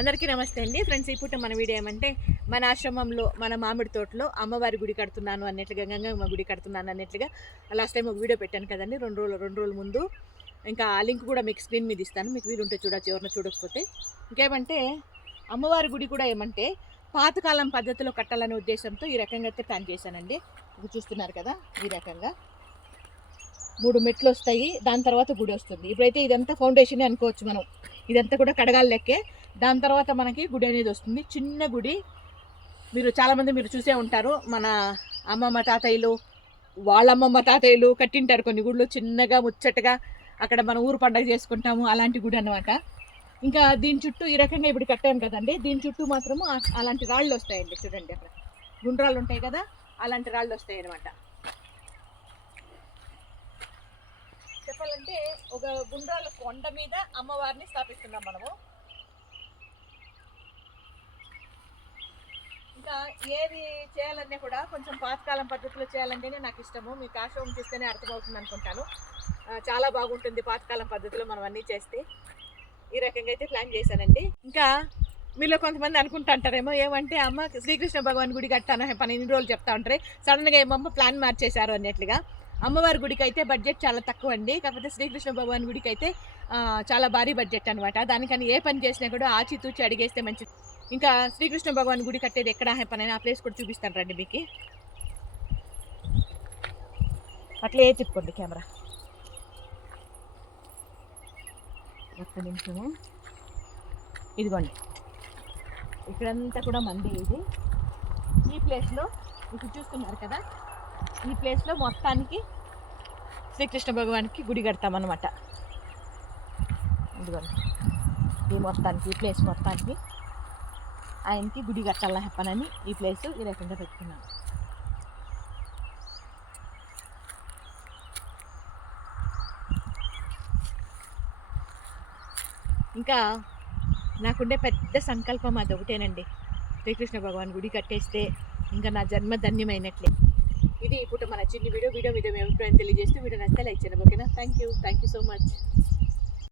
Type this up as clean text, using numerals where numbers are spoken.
అందరికీ నమస్తే అండి ఫ్రెండ్స్. ఈ పూట మన వీడియో ఏమంటే మన ఆశ్రమంలో మన మామిడి తోటలో అమ్మవారి గుడి కడుతున్నాను అన్నట్లుగా, గంగమ్మ గుడి కడుతున్నాను అన్నట్లుగా లాస్ట్ టైం ఒక వీడియో పెట్టాను కదండి, రెండు రోజుల ముందు. ఇంకా ఆ లింక్ కూడా మీకు స్క్రీన్ మీద ఇస్తాను, మీకు వీలుంటే చూడొచ్చు ఎవరైనా చూడకపోతే. ఇంకేమంటే అమ్మవారి గుడి కూడా ఏమంటే పాతకాలం పద్ధతిలో కట్టాలనే ఉద్దేశంతో ఈ రకంగా అయితే ప్లాన్ చేశానండి. ఇప్పుడు చూస్తున్నారు కదా, ఈ రకంగా 3 మెట్లు వస్తాయి, దాని తర్వాత గుడి వస్తుంది. ఇప్పుడైతే ఇదంతా ఫౌండేషన్ అనుకోవచ్చు మనం, ఇదంతా కూడా కడగాలి లెక్కే. దాని తర్వాత మనకి గుడి అనేది వస్తుంది, చిన్న గుడి. చాలామంది మీరు చూసే ఉంటారు, మన అమ్మమ్మ తాతయ్యలు, వాళ్ళ అమ్మమ్మ తాతయ్యలు కట్టింటారు కొన్ని గుళ్ళు చిన్నగా ముచ్చటగా. అక్కడ మన ఊరు పండగ చేసుకుంటాము, అలాంటి గుడి అనమాట. ఇంకా దీని చుట్టూ ఈ రకంగా ఇప్పుడు కట్టాము కదండి, దీని చుట్టూ మాత్రము అలాంటి రాళ్ళు వస్తాయండి. చూడండి అక్కడ గుండ్రాళ్ళు ఉంటాయి కదా, అలాంటి రాళ్ళు వస్తాయి అనమాట. చెప్పాలంటే ఒక గుండ్రాల కొండ మీద అమ్మవారిని స్థాపిస్తున్నాం మనము. ఇంకా ఏది చేయాలన్నా కూడా కొంచెం పాతకాలం పద్ధతిలో చేయాలంటేనే నాకు ఇష్టము. మీకు ఆశ్రమం చూస్తేనే అర్థమవుతుంది అనుకుంటాను. చాలా బాగుంటుంది పాతకాలం పద్ధతిలో మనం అన్నీ చేస్తే. ఈ రకంగా అయితే ప్లాన్ చేశానండి. ఇంకా మీలో కొంతమంది అనుకుంటుంటారేమో, ఏమంటే అమ్మ శ్రీకృష్ణ భగవాన్ గుడి కట్టాను పని ఇన్ని రోజులు చెప్తా ఉంటారు, సడన్గా ఏమమ్మ ప్లాన్ మార్చేశారు అన్నట్లుగా. అమ్మవారి గుడికి అయితే బడ్జెట్ చాలా తక్కువ అండి, కాకపోతే శ్రీకృష్ణ భగవాన్ గుడికి అయితే చాలా భారీ బడ్జెట్ అనమాట. దానికని ఏ పని చేసినా కూడా ఆచితూచి అడిగేస్తే మంచిది. ఇంకా శ్రీకృష్ణ భగవాన్ గుడి కట్టేది ఎక్కడ పని, ఆ ప్లేస్ కూడా చూపిస్తాను రండి మీకు. అట్లే తిప్పుకోండి కెమెరా, ఒక్క నిమిషము. ఇదిగోండి, ఇక్కడంతా కూడా మంది. ఈ ప్లేస్లో ఇప్పుడు చూస్తున్నారు కదా, ఈ ప్లేస్లో మొత్తానికి శ్రీకృష్ణ భగవాన్కి గుడి కడతామన్నమాట. ఇదిగోండి, ఈ మొత్తానికి, ఈ ప్లేస్ మొత్తానికి ఆయనకి గుడి కట్టాలని చెప్పనని ఈ ప్లేస్ ఈ రకంగా పెట్టుకున్నాను. ఇంకా నాకుండే పెద్ద సంకల్పం అది ఒకటేనండి, శ్రీకృష్ణ భగవాన్ గుడి కట్టేస్తే ఇంకా నా జన్మ ధన్యమైనట్లే. ఇది ఇప్పుడు మన చిన్న వీడియో మీద మీ అభిప్రాయం తెలియజేస్తూ వీడియో నచ్చితే లైక్ చేయండి, ఓకేనా? Thank you so much.